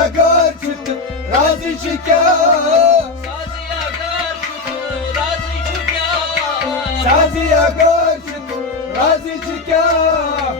अगर छुत राजी छु क्या साजी अगर छुत राजी छु क्या साजी अगर छुत राजी छु क्या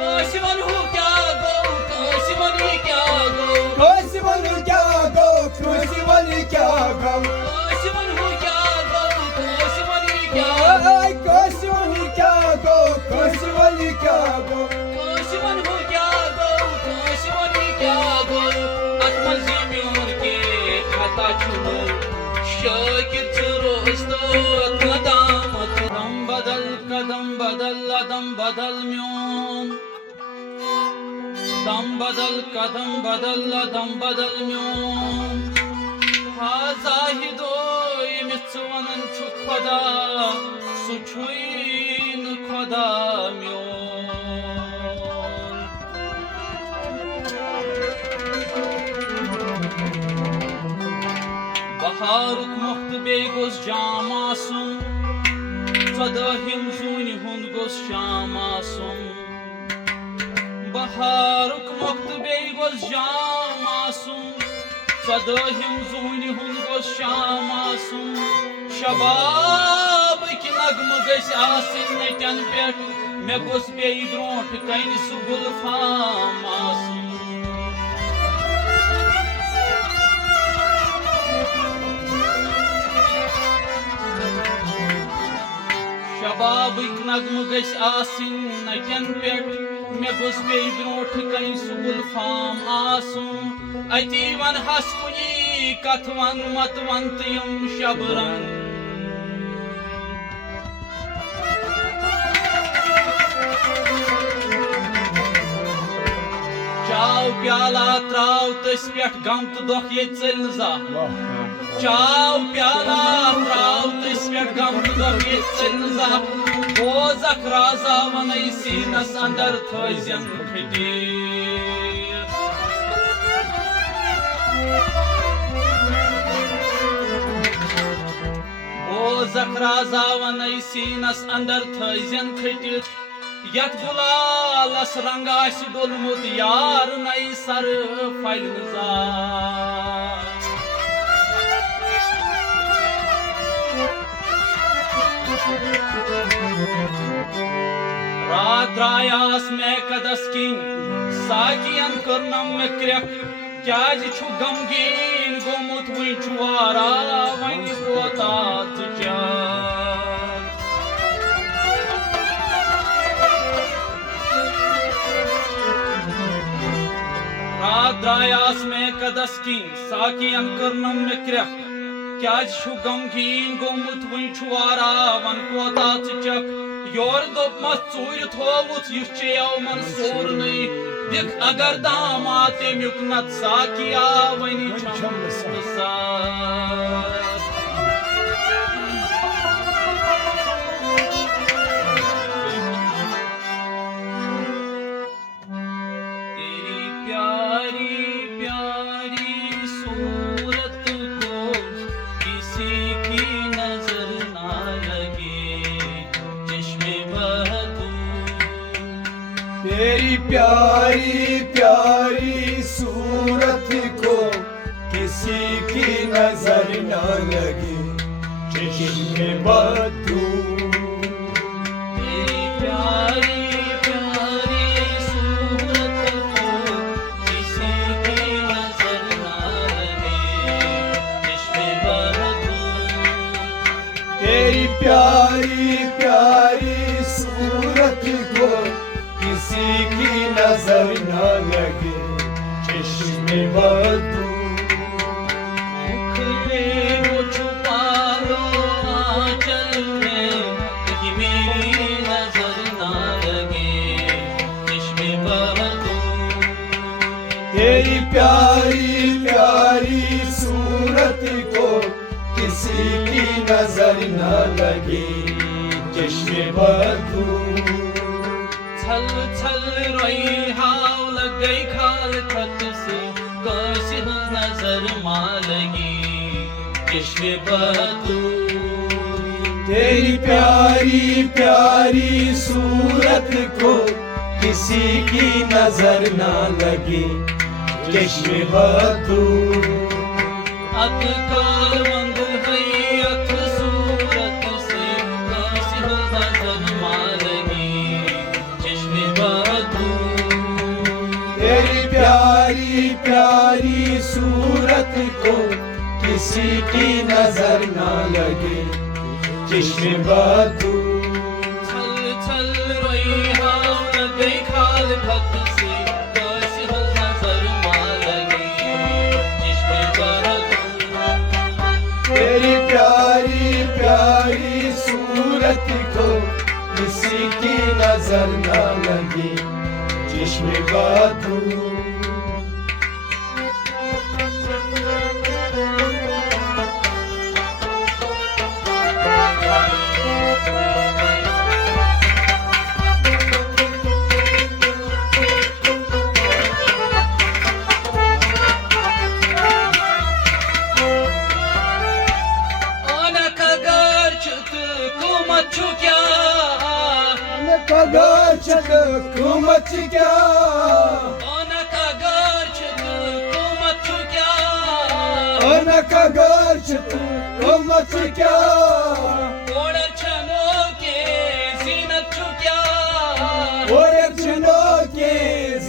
काशिवन हूँ क्या गो काशिवन ही क्या गो काशिवन क्या गो काशिवन क्या गो काशिवन हूँ क्या गो काशिवन ही क्या काशिवन क्या गो काशिवन क्या गो काशिवन हूँ क्या गो काशिवन ही क्या गो अतमल ज़मीन के खाता चुनो शाकिर चुरोस्तो अतमदाम कदम बदल अदम बदल म्योन दम बदल कदम बदल अदम बदल म्योन हा जाहिदो यमिस वनन छु खुदा सु छुई न खुदा म्योन बहारुक मुख्त बेग गोस जाम आसुन सदहिम जूनि हुंद गोस शाम आसुन बहारुक मुख्त बेग गोस जाम आसुन सदहिम जूनि हुंद गोस शाम आसुन शबाब की नगम गस आसिन नटन पेट मे गोस बेई ब्रोंठ कन सु गुलफाम आसुन शबाबिक नगम गस आसिन नटन पेट मे गोस बेई ब्रोंठ कन सु गुलफाम आसुन अति वन हस कुनी कथ वन मत वन तयम शबरन चाव प्याला त्राव तस पेट गम तो दोख ये चल जा चाव प्याला त्राव तस पेट गम तो दोख ये चल जा बोजक राजा वनई सीनस अंदर थजन खटी बोजक राजा वनई सीनस अंदर थजन खटी यत गुलालस रंग आस डोलमुत यार नई सर फल रात द्रायास में कदस किंग साकियन करनम में क्रेक क्या छु गमगीन गोमुत वही छुआरा वही कोता क्या द्रायास में कदस की साकी अनकरनम में क्रेक क्या छु गमगीन गोमुत वही छुआरा वन कोता चक योर दोप मत चूर थोवुत युश्चेव मन सोर नहीं दिख अगर दामा तेम्युक नत साकिया वनी छम सा तेरी प्यारी प्यारी सूरत को किसी की नजर न लगे चश्मे बदू तेरी प्यारी प्यारी सूरत को किसी की नजर न लगे चश्मे बदू तेरी प्यारी प्यारी सूरत को किसी की नजर न लगे चश्मे बदू मुखड़े को छुपा लो आंचल में कहीं मेरी नजर ना लगे चश्मे बदू तेरी प्यारी प्यारी सूरत को किसी की नजर न लगे चश्मे बदू छल छल रोई हाव लग गई खाल खत से कैसे नजर मालगी चश्मे बदू तेरी प्यारी प्यारी सूरत को किसी की नजर ना लगे चश्मे बदू अतकारमंद है अथ सूरत से कैसी हो नजर मालगी चश्मे बदू तेरी प्यारी प्यारी सूरत को किसी की नजर ना लगे चश्मे बदू छल छल रोई हाव लगे खाल खत से कैसी हो नजर मालगी चश्मे बदू तेरी प्यारी प्यारी सूरत को किसी की नजर ना लगे चश्मे बदू Kagarchak kumat kya Ona kagarchak kumat kya Ona kagarchak kumat kya Order chano ke zinat kya Order chano ke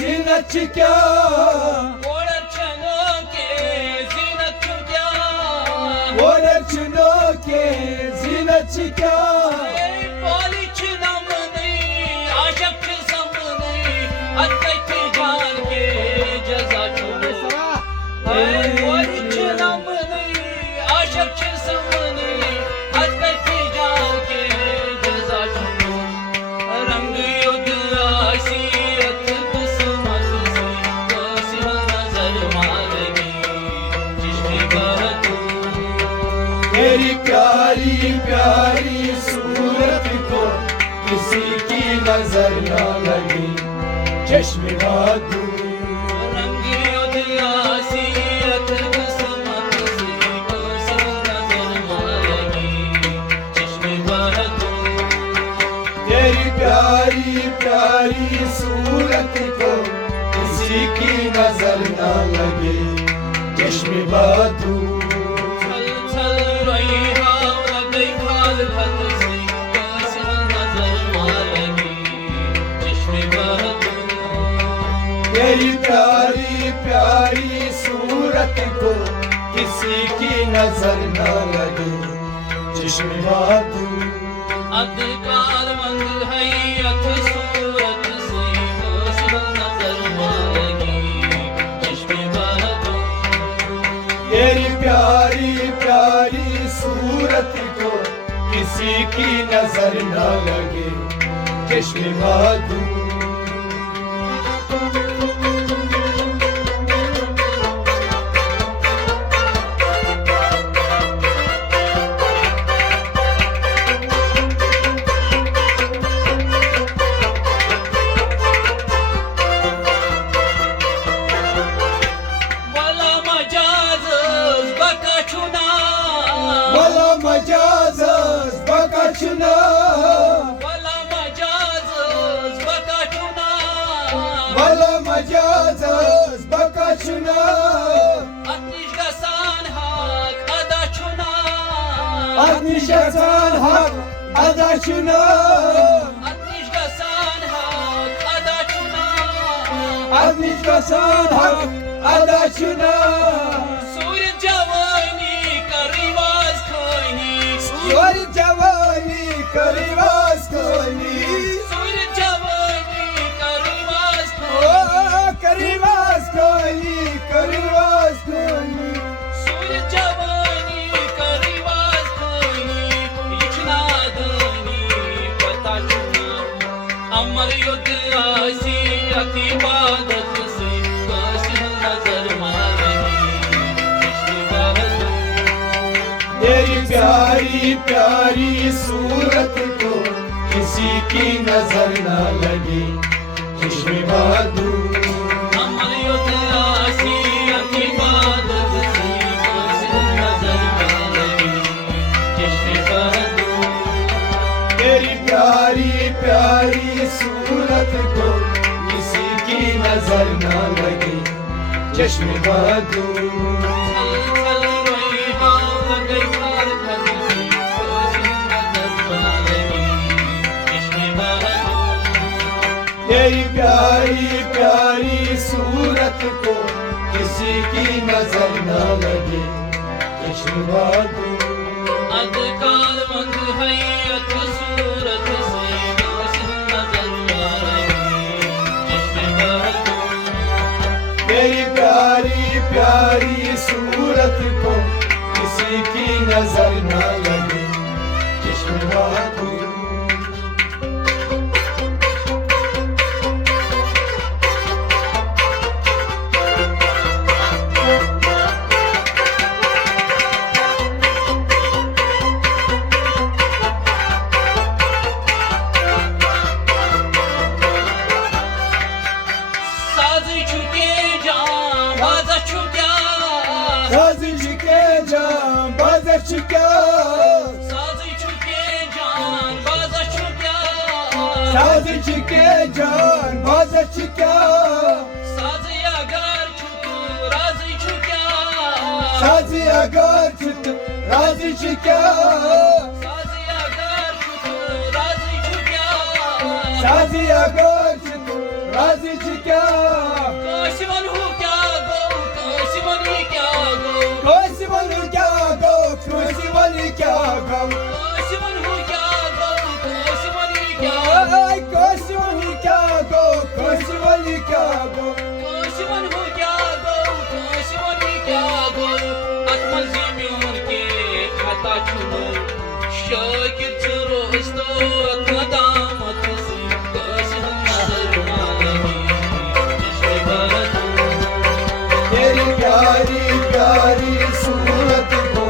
zinat kya Order chano ke zinat kya Order chano ke zinat kya तेरी प्यारी प्यारी सूरत को किसी की नजर न लगी चश्मे बदू रंग उदासी किस्मत से कैसी नजर मालगी चश्मे बदू तेरी प्यारी प्यारी सूरत को किसी की नजर न लगे चश्मे बदू तेरी प्यारी प्यारी सूरत को किसी की नजर न लगे चश्मे बदू अधकारमंद है अथ सूरत से कैसी नजर मालगी चश्मे बदू तेरी प्यारी प्यारी सूरत को किसी की नजर न लगे चश्मे बदू Wala majazaz bakachuna Wala majazaz bakachuna Wala majazaz bakachuna Atnish gasan hak adachuna Atnish gasan hak adachuna Atnish gasan hak adachuna Atnish gasan hak adachuna Sur javani karivaz khani Sur javani karivaz khani Sur javani karivaz khani Oh karivaz khani karivaz khani Sur javani karivaz khani ichna dani patachuna Amar yud asi ati ibadat se कैसी नजर मालगी चश्मे बदू तेरी प्यारी प्यारी सूरत को किसी की नजर न लगे चश्मे बदू अमर युद्ध आसी अति इबादत से कैसी नजर मालगी चश्मे बदू तेरी प्यारी प्यारी सूरत को किसी की नजर न लगे चश्मे बादू तेरी प्यारी प्यारी सूरत को किसी की नजर न लगे चश्मे बादू अदकाल मंद हैयत सूरत से नजर न लगे चश्मे बादू तेरी प्यारी प्यारी सूरत को किसी की नजर न लगे चश्मे बादू साजिश के जान बाज़ चुका साजिश के जान बाज़ चुका साजिश के जान बाज़ चुका साजी अगर छुटू राजी चुका साजी अगर छुटू राजी चुका साजी अगर छुटू राजी चुका साजी अगर छुटू राजी चुका कोशिमन हो क्या गो कोशिमन ही क्या गो कोशिमन क्या गो कोशिमन क्या गो कोशिमन हो क्या गो कोशिमन ही क्या कोशिमन क्या गो कोशिमन क्या गो कोशिमन हो क्या गो कोशिमन ही क्या गो अकमल ज़मीन के खाता चुनो शाकिर चुरोस्तो अतदामत से कोशिमन नजर मालगी चश्मे बादू तेरी प्यारी प्यारी सूरत को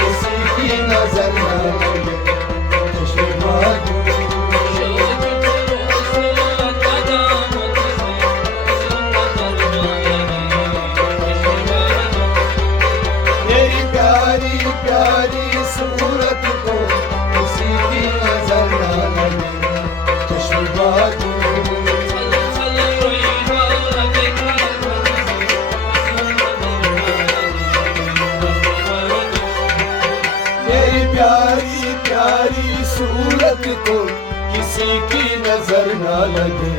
किसी की नजर न लगे चश्मे बादू तेरी प्यारी प्यारी सूरत को किसी की नजर न लगे चश्मे बादू तेरी प्यारी प्यारी सूरत को किसी की नजर न लगे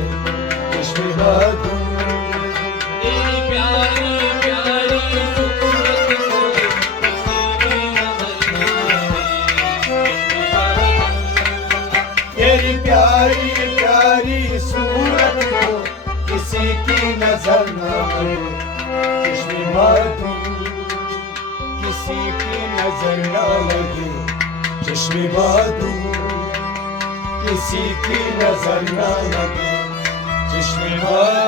चश्मे बादू तेरी प्यारी प्यारी सूरत को किसी की नजर न लगे चश्मे बादू किसी की नजर न लगे चश्मे बादू किसी की नजर न लगे चश्मे बादू